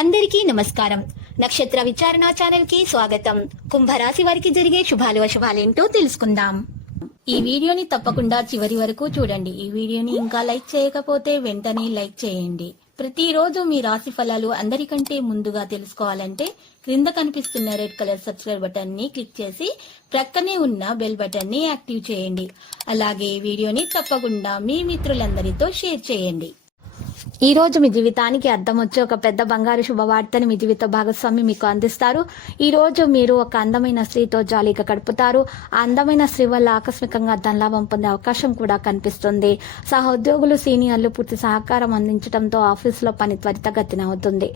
అందరికీ నమస్కారం. నక్షత్ర విచారణ ఛానల్ కి స్వాగతం. కుంభరాశి వారికి జరిగే శుభాలు అశుభాలేంటో తెలుసుకుందాం. ఈ వీడియోని తప్పకుండా చివరి వరకు చూడండి. ఈ వీడియోని ఇంకా లైక్ చేయకపోతే వెంటనే లైక్ చేయండి. ప్రతిరోజు మీ రాశి ఫలాలు అందరికంటే ముందుగా తెలుసుకోవాలంటే క్రింద కనిపిస్తున్న రెడ్ కలర్ సబ్స్క్రైబ్ బటన్ ని క్లిక్ చేసి ప్రక్కనే ఉన్న బెల్ బటన్ ని యాక్టివ్ చేయండి. అలాగే ఈ వీడియోని తప్పకుండా మీ మిత్రులందరితో షేర్ చేయండి. ఈ రోజు మీ జీవితానికి అర్థం వచ్చే ఒక పెద్ద బంగారు శుభవార్తని మీ జీవిత భాగస్వామి మీకు అందిస్తారు. ఈ రోజు మీరు ఒక అందమైన స్త్రీతో జాలీగా గడుపుతారు. ఆ అందమైన స్త్రీ వల్ల ఆకస్మికంగా ధనలాభం పొందే అవకాశం కూడా కనిపిస్తుంది. సహోద్యోగులు సీనియర్లు పూర్తి సహకారం అందించడంతో ఆఫీసులో పని త్వరితగతిన అవుతుంది.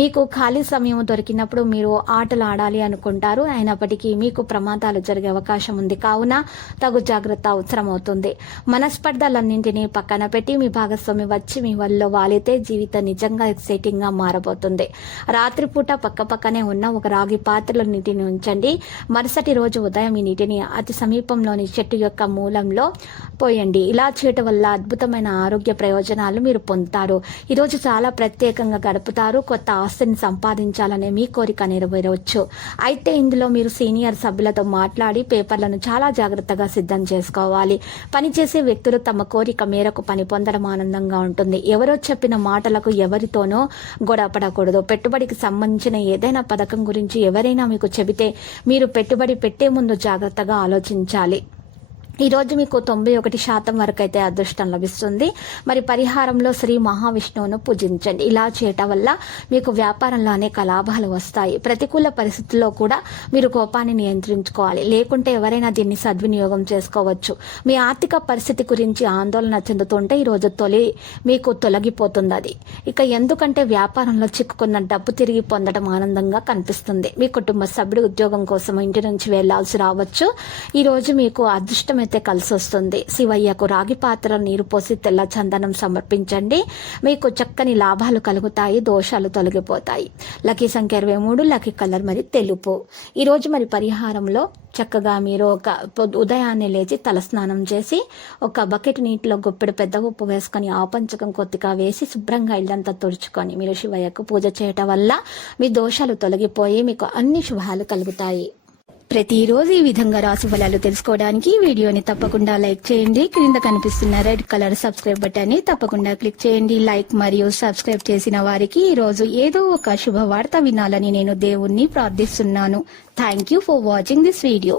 మీకు ఖాళీ సమయం దొరికినప్పుడు మీరు ఆటలు ఆడాలి అనుకుంటారు. అయినప్పటికీ మీకు ప్రమాదాలు జరిగే అవకాశం ఉంది. కావున తగు జాగ్రత్త అవసరం అవుతుంది. మనస్పర్ధలన్నింటినీ పక్కన పెట్టి మీ భాగస్వామి వచ్చి మీ వల్ల వాలితే జీవితం నిజంగా ఎక్సైటింగ్ గా మారబోతుంది. రాత్రిపూట పక్కపక్కనే ఉన్న ఒక రాగి పాత్రలో నీటిని ఉంచండి. మరుసటి రోజు ఉదయం ఈ నీటిని అతి సమీపంలోని చెట్టు యొక్క మూలంలో పోయండి. ఇలా చేయటం వల్ల అద్భుతమైన ఆరోగ్య ప్రయోజనాలు మీరు పొందుతారు. ఈరోజు చాలా ప్రత్యేకంగా గడుపుతారు. కొత్త ఆస్తిని సంపాదించాలనే మీ కోరిక నెరవేరవచ్చు. అయితే ఇందులో మీరు సీనియర్ సభ్యులతో మాట్లాడి పేపర్లను చాలా జాగ్రత్తగా సిద్ధం చేసుకోవాలి. పనిచేసే వ్యక్తులు తమ కోరిక మేరకు పని పొందడం ఆనందంగా ఉంటుంది. ఎవరో చెప్పిన మాటలకు ఎవరితోనో గొడవపడకూడదు. పెట్టుబడికి సంబంధించిన ఏదైనా పథకం గురించి ఎవరైనా మీకు చెబితే మీరు పెట్టుబడి పెట్టే ముందు జాగ్రత్తగా ఆలోచించాలి. ఈ రోజు మీకు 91% వరకు అయితే అదృష్టం లభిస్తుంది. మరి పరిహారంలో శ్రీ మహావిష్ణువును పూజించండి. ఇలా చేయటం వల్ల మీకు వ్యాపారంలో అనేక లాభాలు వస్తాయి. ప్రతికూల పరిస్థితుల్లో కూడా మీరు కోపాన్ని నియంత్రించుకోవాలి. లేకుంటే ఎవరైనా దీన్ని సద్వినియోగం చేసుకోవచ్చు. మీ ఆర్థిక పరిస్థితి గురించి ఆందోళన చెందుతుంటే ఈరోజు మీకు తొలగిపోతుంది అది. ఇక ఎందుకంటే వ్యాపారంలో చిక్కుకున్న డబ్బు తిరిగి పొందడం ఆనందంగా కనిపిస్తుంది. మీ కుటుంబ సభ్యుడు ఉద్యోగం కోసం ఇంటి నుంచి వెళ్లాల్సి రావచ్చు. ఈ రోజు మీకు అదృష్టం అయితే కలిసి వస్తుంది. శివయ్యకు రాగి పాత్ర నీరు పోసి తెల్ల చందనం సమర్పించండి. మీకు చక్కని లాభాలు కలుగుతాయి. దోషాలు తొలగిపోతాయి. లక్కీ సంఖ్య 23, లక్కీ కలర్ మరి తెలుపు. ఈ రోజు మరి పరిహారంలో చక్కగా మీరు ఒక ఉదయాన్నే లేచి తలస్నానం చేసి ఒక బకెట్ నీటిలో గుప్పెడు పెద్ద ఉప్పు వేసుకొని ఆపంచకం కొద్దిగా వేసి శుభ్రంగా ఇల్లంతా తుడుచుకొని మీరు శివయ్యకు పూజ చేయటం వల్ల మీ దోషాలు తొలగిపోయి మీకు అన్ని శుభాలు కలుగుతాయి. ప్రతిరోజు ఈ విధంగా రాశి ఫలాలు తెలుసుకోవడానికి వీడియోని తప్పకుండా లైక్ చేయండి. క్రింద కనిపిస్తున్న రెడ్ కలర్ సబ్స్క్రైబ్ బటన్ ని తప్పకుండా క్లిక్ చేయండి. లైక్ మరియు సబ్స్క్రైబ్ చేసిన వారికి ఈ రోజు ఏదో ఒక శుభవార్త వినాలని నేను దేవుణ్ణి ప్రార్థిస్తున్నాను. Thank you for watching this video.